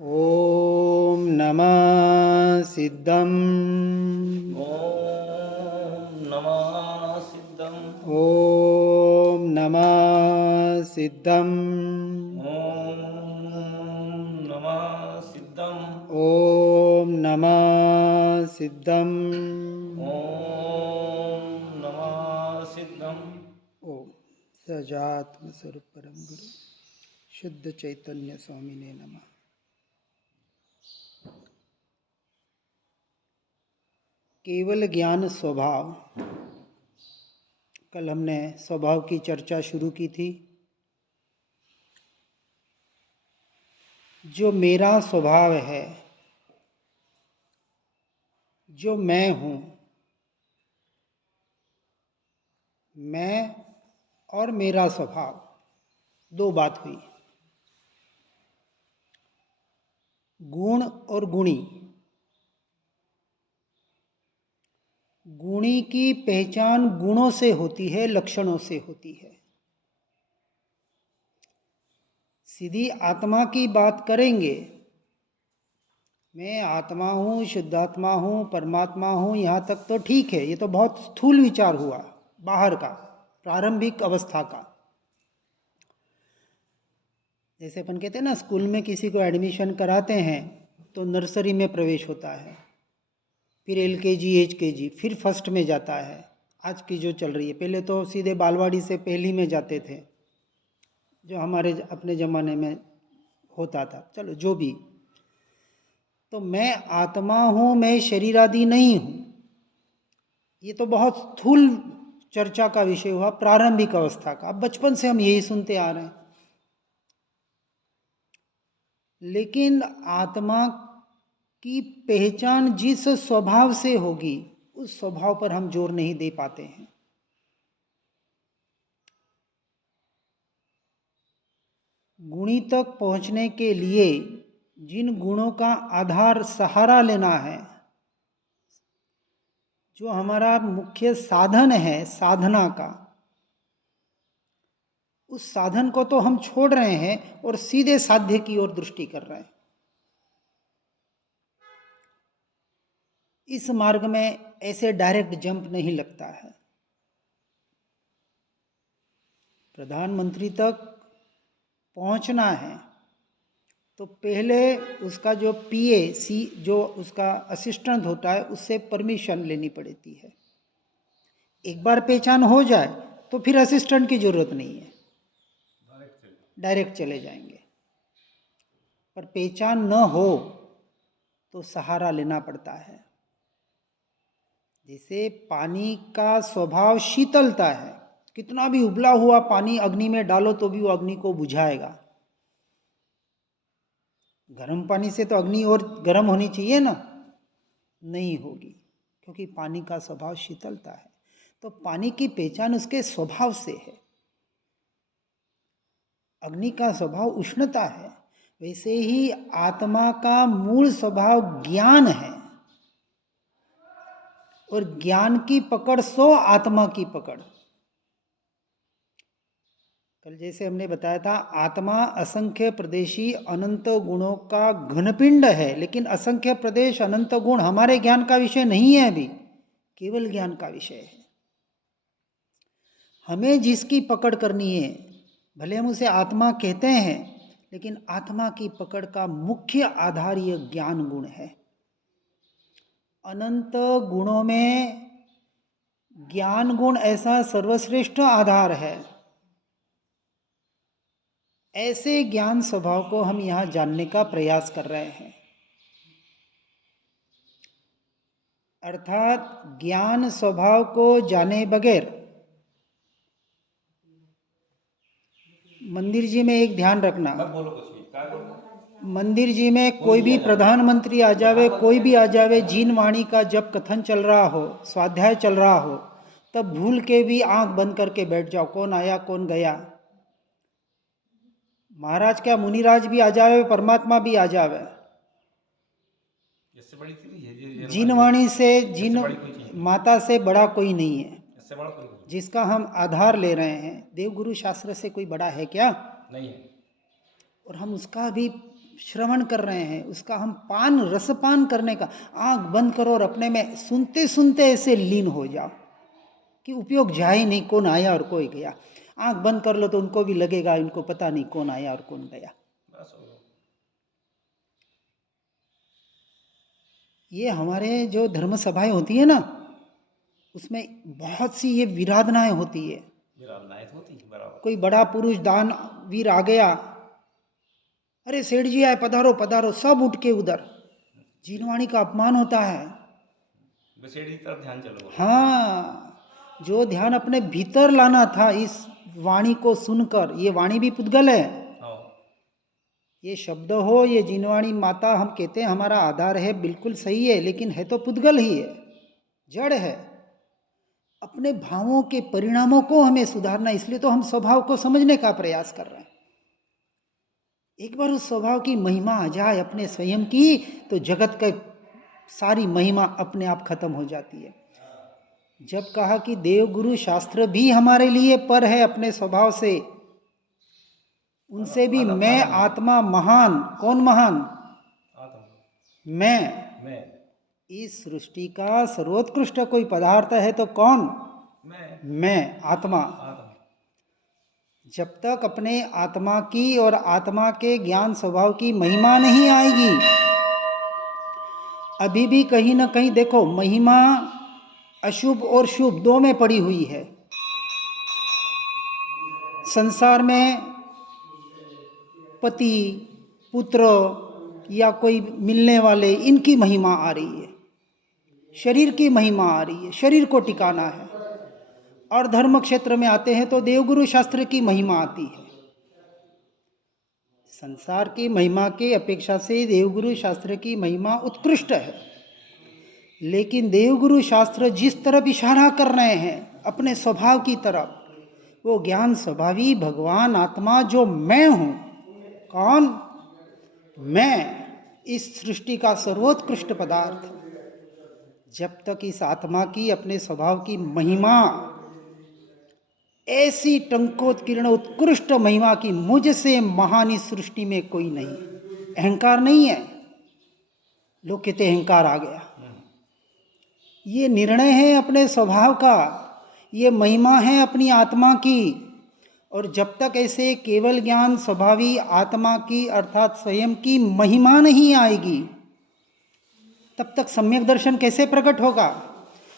ॐ नमः सिद्धम् ॐ नमः सिद्धम् ॐ नमः सिद्धम् ॐ नमः सिद्धम् ॐ नमः सिद्धम् ॐ नमः सिद्धम् ओम सजात्म स्वरूप परम गुरु शुद्ध चैतन्य स्वामी ने नमः। केवल ज्ञान स्वभाव। कल हमने स्वभाव की चर्चा शुरू की थी। जो मेरा स्वभाव है, जो मैं हूँ, मैं और मेरा स्वभाव, दो बात हुई। गुण और गुणी। गुणी की पहचान गुणों से होती है, लक्षणों से होती है। सीधी आत्मा की बात करेंगे, मैं आत्मा हूँ, शुद्धात्मा हूँ, परमात्मा हूँ, यहाँ तक तो ठीक है। ये तो बहुत स्थूल विचार हुआ, बाहर का, प्रारंभिक अवस्था का। जैसे अपन कहते हैं ना, स्कूल में किसी को एडमिशन कराते हैं तो नर्सरी में प्रवेश होता है, फिर LKG HKG, फिर फर्स्ट में जाता है। आज की जो चल रही है, पहले तो सीधे बालवाड़ी से पहली में जाते थे, जो हमारे अपने ज़माने में होता था। चलो जो भी, तो मैं आत्मा हूँ, मैं शरीर आदि नहीं हूँ। ये तो बहुत स्थूल चर्चा का विषय हुआ, प्रारंभिक अवस्था का। अब बचपन से हम यही सुनते आ रहे हैं। लेकिन आत्मा की पहचान जिस स्वभाव से होगी, उस स्वभाव पर हम जोर नहीं दे पाते हैं। गुणी तक पहुंचने के लिए जिन गुणों का आधार सहारा लेना है, जो हमारा मुख्य साधन है साधना का, उस साधन को तो हम छोड़ रहे हैं और सीधे साध्य की ओर दृष्टि कर रहे हैं। इस मार्ग में ऐसे डायरेक्ट जंप नहीं लगता है। प्रधानमंत्री तक पहुंचना है तो पहले उसका जो PA जो उसका असिस्टेंट होता है, उससे परमिशन लेनी पड़ती है। एक बार पहचान हो जाए तो फिर असिस्टेंट की जरूरत नहीं है, डायरेक्ट चले जाएंगे। पर पहचान न हो तो सहारा लेना पड़ता है। जैसे पानी का स्वभाव शीतलता है, कितना भी उबला हुआ पानी अग्नि में डालो तो भी वो अग्नि को बुझाएगा। गर्म पानी से तो अग्नि और गर्म होनी चाहिए ना, नहीं होगी, क्योंकि पानी का स्वभाव शीतलता है। तो पानी की पहचान उसके स्वभाव से है। अग्नि का स्वभाव उष्णता है, वैसे ही आत्मा का मूल स्वभाव ज्ञान है। और ज्ञान की पकड़ सो आत्मा की पकड़। कल जैसे हमने बताया था, आत्मा असंख्य प्रदेशी अनंत गुणों का घनपिंड है, लेकिन असंख्य प्रदेश अनंत गुण हमारे ज्ञान का विषय नहीं है, अभी केवल ज्ञान का विषय है। हमें जिसकी पकड़ करनी है, भले हम उसे आत्मा कहते हैं, लेकिन आत्मा की पकड़ का मुख्य आधार यह ज्ञान गुण है। अनंत गुणों में ज्ञान गुण ऐसा सर्वश्रेष्ठ आधार है। ऐसे ज्ञान स्वभाव को हम यहाँ जानने का प्रयास कर रहे हैं। अर्थात ज्ञान स्वभाव को जाने बगैर मंदिर जी में एक ध्यान रखना, मंदिर जी में कोई भी प्रधानमंत्री आ जावे, कोई भी आ जावे, जीन वाणी का जब कथन चल रहा हो, स्वाध्याय चल रहा हो, तब भूल के भी आंख बंद करके बैठ जाओ, कौन आया कौन गया। महाराज क्या, मुनिराज भी आ जावे, परमात्मा भी आ जावे, जिन वाणी से, जिन माता से बड़ा कोई नहीं है। जिसका हम आधार ले रहे हैं, देवगुरु शास्त्र से कोई बड़ा है क्या? नहीं है। और हम उसका भी श्रवण कर रहे हैं, उसका हम पान रसपान करने का, आंख बंद करो और अपने में सुनते सुनते ऐसे लीन हो जाओ कि उपयोग जाए नहीं, कौन आया और कोई गया। आंख बंद कर लो तो उनको भी लगेगा इनको पता नहीं कौन आया और कौन गया। बस हो गया। ये हमारे जो धर्म सभाएं होती है ना, उसमें बहुत सी ये विराधनाएं होती है। विराधनाएं होती है, बराबर। कोई बड़ा पुरुष दानवीर आ गया, अरे सेठ जी आए, पधारो पधारो, सब उठ के उधर, जीनवाणी का अपमान होता है। बसेड़ी की तरफ ध्यान चलो। हाँ, जो ध्यान अपने भीतर लाना था इस वाणी को सुनकर, ये वाणी भी पुद्गल है। हाँ, ये शब्द हो, ये जिनवाणी माता हम कहते हैं हमारा आधार है, बिल्कुल सही है, लेकिन है तो पुद्गल ही है, जड़ है। अपने भावों के परिणामों को हमें सुधारना, इसलिए तो हम स्वभाव को समझने का प्रयास कर रहे हैं। एक बार उस स्वभाव की महिमा आ जाए अपने स्वयं की, तो जगत का सारी महिमा अपने आप खत्म हो जाती है। जब कहा कि देव गुरु शास्त्र भी हमारे लिए पर है अपने स्वभाव से, उनसे भी मैं आत्मा महान, कौन महान? आत्मा। मैं। इस सृष्टि का सर्वोत्कृष्ट कोई पदार्थ है तो कौन? मैं, आत्मा। आत्मा। जब तक अपने आत्मा की और आत्मा के ज्ञान स्वभाव की महिमा नहीं आएगी, अभी भी कहीं ना कहीं देखो महिमा अशुभ और शुभ दो में पड़ी हुई है। संसार में पति, पुत्र या कोई मिलने वाले, इनकी महिमा आ रही है, शरीर की महिमा आ रही है, शरीर को टिकाना है। और धर्म क्षेत्र में आते हैं तो देवगुरु शास्त्र की महिमा आती है। संसार की महिमा के अपेक्षा से देवगुरु शास्त्र की महिमा उत्कृष्ट है। लेकिन देवगुरु शास्त्र जिस तरफ इशारा कर रहे हैं अपने स्वभाव की तरफ, वो ज्ञान स्वभावी भगवान आत्मा जो मैं हूँ, कौन? मैं, इस सृष्टि का सर्वोत्कृष्ट पदार्थ। जब तक इस आत्मा की अपने स्वभाव की महिमा, ऐसी टंकोत्कीर्ण उत्कृष्ट महिमा की मुझसे महान इस सृष्टि में कोई नहीं, अहंकार नहीं है। लोग कहते अहंकार आ गया, ये निर्णय है अपने स्वभाव का, ये महिमा है अपनी आत्मा की। और जब तक ऐसे केवल ज्ञान स्वभावी आत्मा की अर्थात स्वयं की महिमा नहीं आएगी, तब तक सम्यक दर्शन कैसे प्रकट होगा?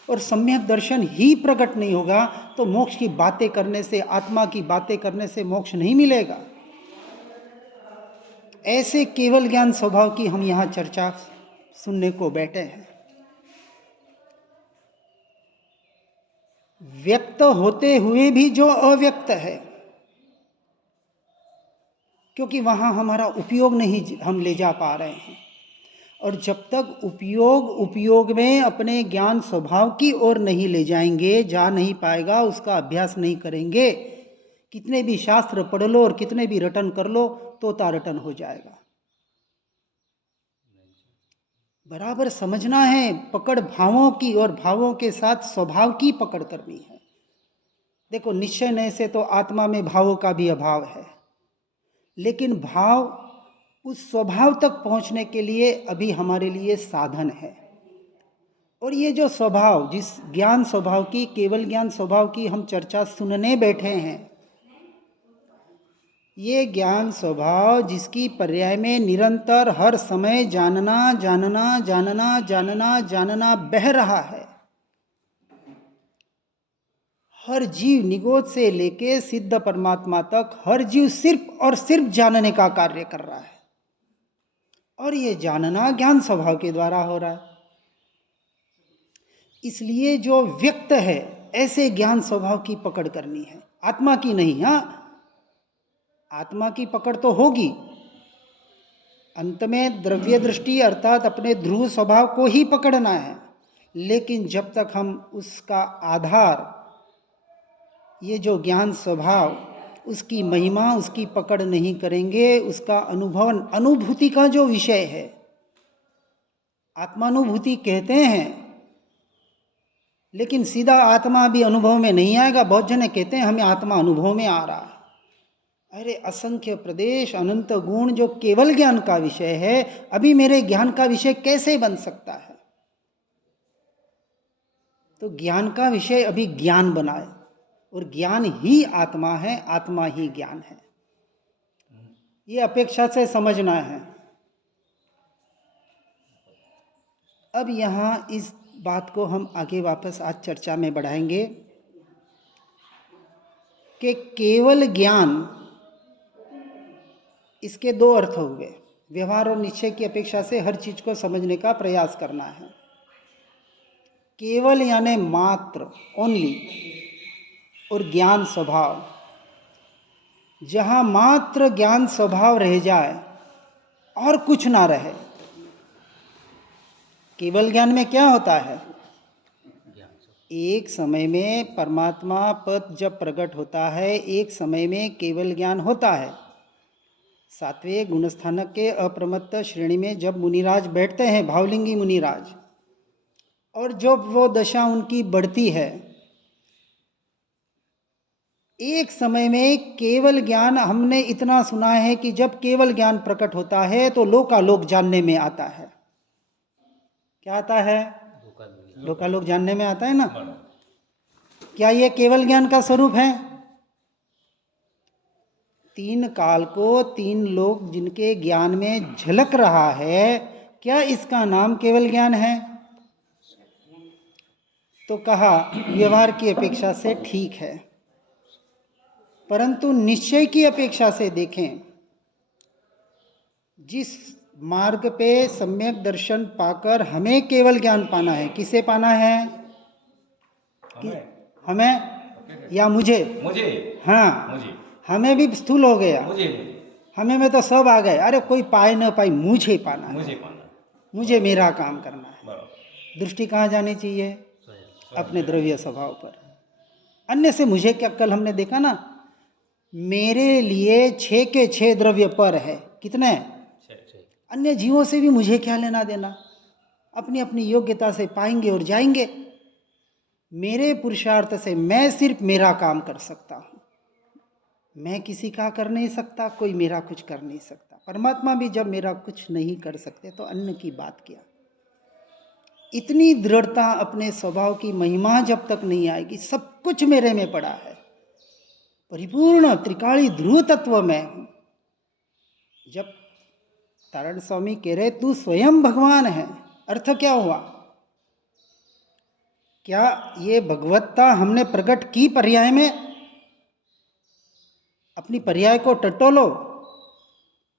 और सम्यक दर्शन ही प्रकट नहीं होगा तो मोक्ष की बातें करने से, आत्मा की बातें करने से मोक्ष नहीं मिलेगा। ऐसे केवल ज्ञान स्वभाव की हम यहाँ चर्चा सुनने को बैठे हैं। व्यक्त होते हुए भी जो अव्यक्त है, क्योंकि वहाँ हमारा उपयोग नहीं हम ले जा पा रहे हैं। और जब तक उपयोग में अपने ज्ञान स्वभाव की ओर नहीं ले जाएंगे, जा नहीं पाएगा, उसका अभ्यास नहीं करेंगे, कितने भी शास्त्र पढ़ लो और कितने भी रटन कर लो, तोता रटन हो जाएगा। बराबर समझना है, पकड़ भावों की और भावों के साथ स्वभाव की पकड़ करनी है। देखो निश्चय नहीं से तो आत्मा में भावों का भी अभाव है, लेकिन भाव उस स्वभाव तक पहुंचने के लिए अभी हमारे लिए साधन है। और ये जो स्वभाव, जिस ज्ञान स्वभाव की, केवल ज्ञान स्वभाव की हम चर्चा सुनने बैठे हैं, ये ज्ञान स्वभाव जिसकी पर्याय में निरंतर हर समय जानना जानना जानना जानना जानना बह रहा है, हर जीव निगोद से लेके सिद्ध परमात्मा तक हर जीव सिर्फ और सिर्फ जानने का कार्य कर रहा है। और ये जानना ज्ञान स्वभाव के द्वारा हो रहा है। इसलिए जो व्यक्त है, ऐसे ज्ञान स्वभाव की पकड़ करनी है, आत्मा की नहीं। हाँ, आत्मा की पकड़ तो होगी, अंत में द्रव्य दृष्टि अर्थात अपने ध्रुव स्वभाव को ही पकड़ना है। लेकिन जब तक हम उसका आधार, ये जो ज्ञान स्वभाव, उसकी महिमा, उसकी पकड़ नहीं करेंगे, उसका अनुभव, अनुभूति का जो विषय है, आत्मानुभूति कहते हैं, लेकिन सीधा आत्मा भी अनुभव में नहीं आएगा। बहुत जने कहते हैं हमें आत्मा अनुभव में आ रहा है। अरे असंख्य प्रदेश, अनंत गुण जो केवल ज्ञान का विषय है, अभी मेरे ज्ञान का विषय कैसे बन सकता है? तो ज्ञान का विषय अभी ज्ञान बनाए, और ज्ञान ही आत्मा है, आत्मा ही ज्ञान है। ये अपेक्षा से समझना है। अब यहाँ इस बात को हम आगे वापस आज चर्चा में बढ़ाएंगे कि केवल ज्ञान, इसके दो अर्थ हुए। व्यवहार और निश्चय की अपेक्षा से हर चीज को समझने का प्रयास करना है। केवल यानी मात्र, ओनली, और ज्ञान स्वभाव। जहाँ मात्र ज्ञान स्वभाव रह जाए और कुछ ना रहे। केवल ज्ञान में क्या होता है? एक समय में परमात्मा पद जब प्रकट होता है, एक समय में केवल ज्ञान होता है। सातवें गुणस्थानक के अप्रमत्त श्रेणी में जब मुनिराज बैठते हैं, भावलिंगी मुनिराज, और जब वो दशा उनकी बढ़ती है, एक समय में केवल ज्ञान, हमने इतना सुना है कि जब केवल ज्ञान प्रकट होता है तो लोकालोक जानने में आता है। क्या आता है? लोकालोक जानने में आता है ना। क्या ये केवल ज्ञान का स्वरूप है? तीन काल को तीन लोग जिनके ज्ञान में झलक रहा है, क्या इसका नाम केवल ज्ञान है? तो कहा व्यवहार की अपेक्षा से ठीक है, परंतु निश्चय की अपेक्षा से देखें, जिस मार्ग पे सम्यक दर्शन पाकर हमें केवल ज्ञान पाना है, किसे पाना है? हमें या मुझे? हाँ, मुझे। हमें भी स्थूल हो गया, हमें में तो सब आ गए। अरे कोई पाए न पाए, मुझे पाना है, मुझे मेरा काम करना है। दृष्टि कहाँ जानी चाहिए? अपने द्रव्य स्वभाव पर। अन्य से मुझे क्या, कल हमने देखा ना, मेरे लिए 6 के 6 द्रव्य पर है। कितने? अन्य जीवों से भी मुझे क्या लेना देना? अपनी अपनी योग्यता से पाएंगे और जाएंगे। मेरे पुरुषार्थ से मैं सिर्फ मेरा काम कर सकता हूँ, मैं किसी का कर नहीं सकता, कोई मेरा कुछ कर नहीं सकता। परमात्मा भी जब मेरा कुछ नहीं कर सकते तो अन्य की बात क्या। इतनी दृढ़ता अपने स्वभाव की महिमा जब तक नहीं आएगी, सब कुछ मेरे में पड़ा है, परिपूर्ण त्रिकाली ध्रुव तत्व में हूं। जब तारण स्वामी कह रहे तू स्वयं भगवान है, अर्थ क्या हुआ? क्या ये भगवत्ता हमने प्रकट की पर्याय में? अपनी पर्याय को टटोलो,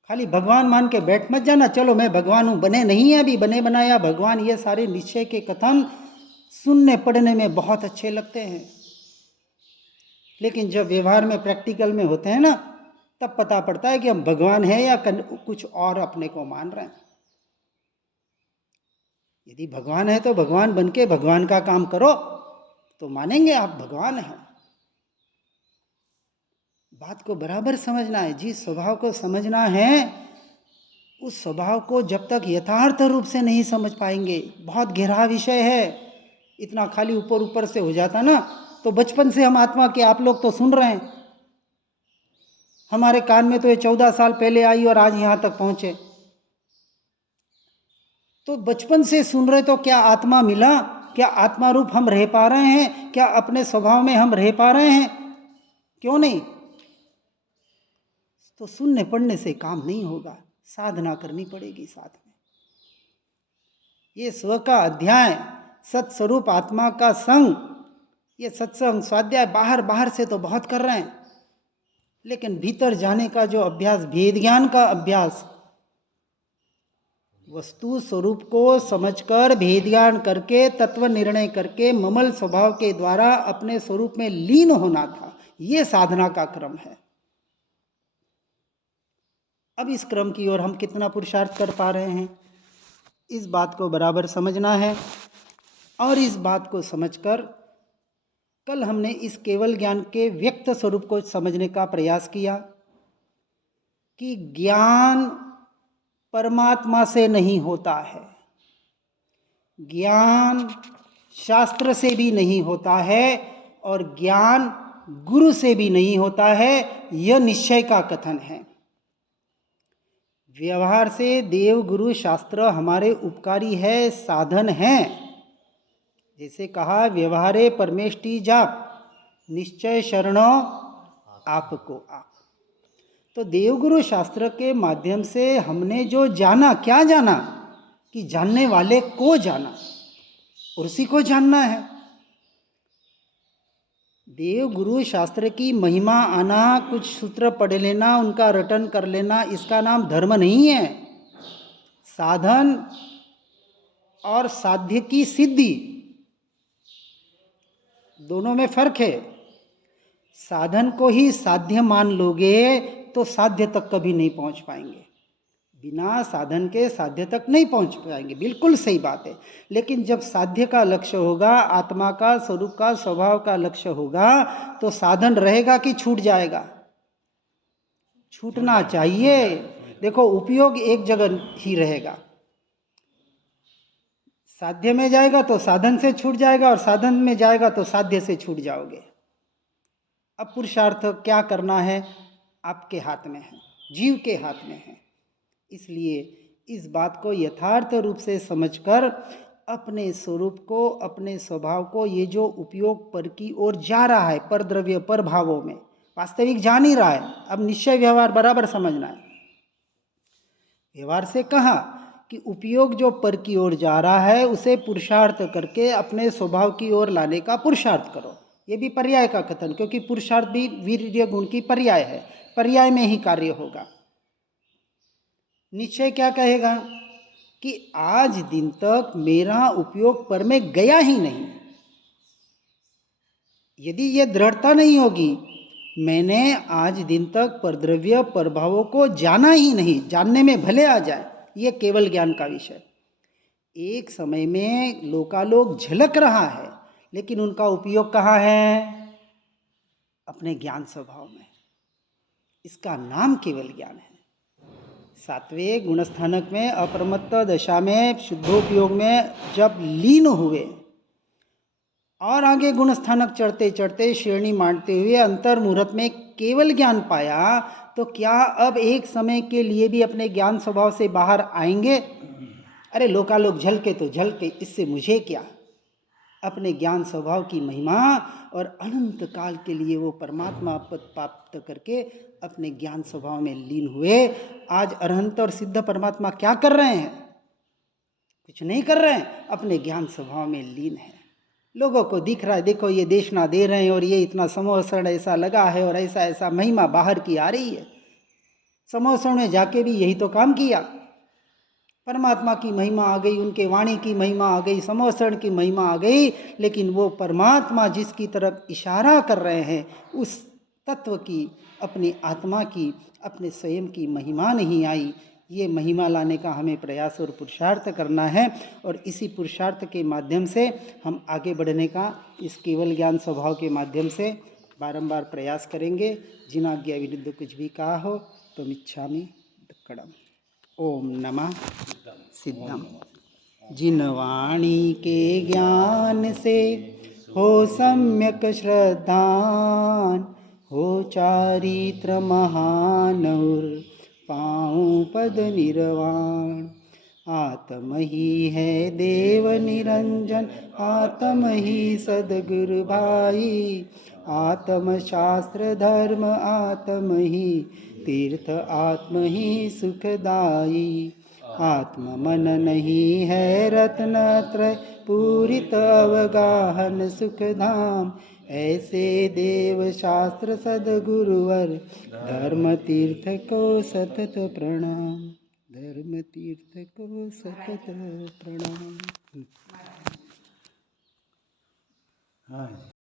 खाली भगवान मान के बैठ मत जाना। चलो मैं भगवान हूं, बने नहीं है अभी, बने बनाया भगवान। ये सारे निश्चय के कथन सुनने पढ़ने में बहुत अच्छे लगते हैं, लेकिन जब व्यवहार में प्रैक्टिकल में होते हैं ना, तब पता पड़ता है कि हम भगवान हैं या कुछ और अपने को मान रहे हैं। यदि भगवान है तो भगवान बन के भगवान का काम करो, तो मानेंगे आप भगवान हैं। बात को बराबर समझना है। जिस स्वभाव को समझना है, उस स्वभाव को जब तक यथार्थ रूप से नहीं समझ पाएंगे, बहुत गहरा विषय है। इतना खाली ऊपर ऊपर से हो जाता ना, तो बचपन से हम आत्मा के, आप लोग तो सुन रहे हैं, हमारे कान में तो ये 14 साल पहले आई और आज यहां तक पहुंचे। तो बचपन से सुन रहे, तो क्या आत्मा मिला? क्या आत्मा रूप हम रह पा रहे हैं? क्या अपने स्वभाव में हम रह पा रहे हैं? क्यों नहीं? तो सुनने पढ़ने से काम नहीं होगा, साधना करनी पड़ेगी साथ में। ये स्व का अध्याय, सत्स्वरूप आत्मा का संग, ये सत्संग स्वाध्याय बाहर बाहर से तो बहुत कर रहे हैं, लेकिन भीतर जाने का जो अभ्यास, भेद ज्ञान का अभ्यास, वस्तु स्वरूप को समझकर भेद ज्ञान करके तत्व निर्णय करके ममल स्वभाव के द्वारा अपने स्वरूप में लीन होना था, ये साधना का क्रम है। अब इस क्रम की ओर हम कितना पुरुषार्थ कर पा रहे हैं, इस बात को बराबर समझना है। और इस बात को समझकर कल हमने इस केवल ज्ञान के व्यक्त स्वरूप को समझने का प्रयास किया कि ज्ञान परमात्मा से नहीं होता है, ज्ञान शास्त्र से भी नहीं होता है, और ज्ञान गुरु से भी नहीं होता है, यह निश्चय का कथन है। व्यवहार से देव गुरु शास्त्र हमारे उपकारी है, साधन हैं। जैसे कहा, व्यवहारे परमेष्टि जाप, निश्चय शरणो आपको आप। तो देवगुरु शास्त्र के माध्यम से हमने जो जाना, क्या जाना कि जानने वाले को जाना और उसी को जानना है। देव गुरु शास्त्र की महिमा आना, कुछ सूत्र पढ़ लेना, उनका रटन कर लेना, इसका नाम धर्म नहीं है। साधन और साध्य की सिद्धि, दोनों में फर्क है। साधन को ही साध्य मान लोगे तो साध्य तक कभी नहीं पहुंच पाएंगे। बिना साधन के साध्य तक नहीं पहुंच पाएंगे, बिल्कुल सही बात है। लेकिन जब साध्य का लक्ष्य होगा, आत्मा का, स्वरूप का, स्वभाव का लक्ष्य होगा, तो साधन रहेगा कि छूट जाएगा? छूटना चाहिए। देखो, उपयोग एक जगह ही रहेगा। साध्य में जाएगा तो साधन से छूट जाएगा, और साधन में जाएगा तो साध्य से छूट जाओगे। अब पुरुषार्थ क्या करना है, आपके हाथ में है, जीव के हाथ में है। इसलिए इस बात को यथार्थ रूप से समझकर अपने स्वरूप को, अपने स्वभाव को, ये जो उपयोग पर की ओर जा रहा है, पर द्रव्य, पर भावों में, वास्तविक जा नहीं रहा है। अब निश्चय व्यवहार बराबर समझना है। व्यवहार से कहा कि उपयोग जो पर की ओर जा रहा है, उसे पुरुषार्थ करके अपने स्वभाव की ओर लाने का पुरुषार्थ करो। ये भी पर्याय का कथन, क्योंकि पुरुषार्थ भी वीर्य गुण की पर्याय है, पर्याय में ही कार्य होगा। निश्चय क्या कहेगा कि आज दिन तक मेरा उपयोग पर में गया ही नहीं। यदि यह दृढ़ता नहीं होगी, मैंने आज दिन तक परद्रव्य प्रभावों को जाना ही नहीं, जानने में भले आ जाए, यह केवल ज्ञान का विषय। एक समय में लोकालोक झलक रहा है, लेकिन उनका उपयोग कहाँ है? अपने ज्ञान स्वभाव में। इसका नाम केवल ज्ञान है। सातवें गुणस्थानक में अप्रमत्त दशा में शुद्धोपयोग में जब लीन हुए और आगे गुणस्थानक चढ़ते चढ़ते श्रेणी मांडते हुए अंतर मुहूर्त में केवल ज्ञान पाया, तो क्या अब एक समय के लिए भी अपने ज्ञान स्वभाव से बाहर आएंगे? अरे लोकालोक झलके तो झलके, इससे मुझे क्या। अपने ज्ञान स्वभाव की महिमा और अनंत काल के लिए वो परमात्मा पद प्राप्त करके अपने ज्ञान स्वभाव में लीन हुए। आज अरहंत और सिद्ध परमात्मा क्या कर रहे हैं? कुछ नहीं कर रहे हैं, अपने ज्ञान स्वभाव में लीन है। लोगों को दिख रहा है, देखो ये देशना दे रहे हैं, और ये इतना समोसण ऐसा लगा है, और ऐसा ऐसा महिमा बाहर की आ रही है। समोसण में जाके भी यही तो काम किया। परमात्मा की महिमा आ गई, उनके वाणी की महिमा आ गई, समोसण की महिमा आ गई, लेकिन वो परमात्मा जिसकी तरफ इशारा कर रहे हैं, उस तत्व की, अपनी आत्मा की, अपने स्वयं की महिमा नहीं आई। ये महिमा लाने का हमें प्रयास और पुरुषार्थ करना है, और इसी पुरुषार्थ के माध्यम से हम आगे बढ़ने का इस केवल ज्ञान स्वभाव के माध्यम से बारंबार प्रयास करेंगे। जिनाज्ञा विरुद्ध कुछ भी कहा हो तो मिच्छामि दुक्कडम। ओम नमः सिद्धम। जिन वाणी के ज्ञान से हो सम्यक श्रद्धान, हो चारित्र महान और पाऊँ पद निर्वाण। आत्म ही है देव निरंजन, आत्म ही सदगुरु भाई, आत्म शास्त्र धर्म आत्म ही तीर्थ, आत्म ही सुखदाई। आत्म मन नहीं है रत्नत्रय, पूरित अवगाहन सुखधाम। ऐसे देव शास्त्र सदगुरुवर, धर्म तीर्थ को सतत प्रणाम, धर्म तीर्थ को सतत प्रणाम। हाँ।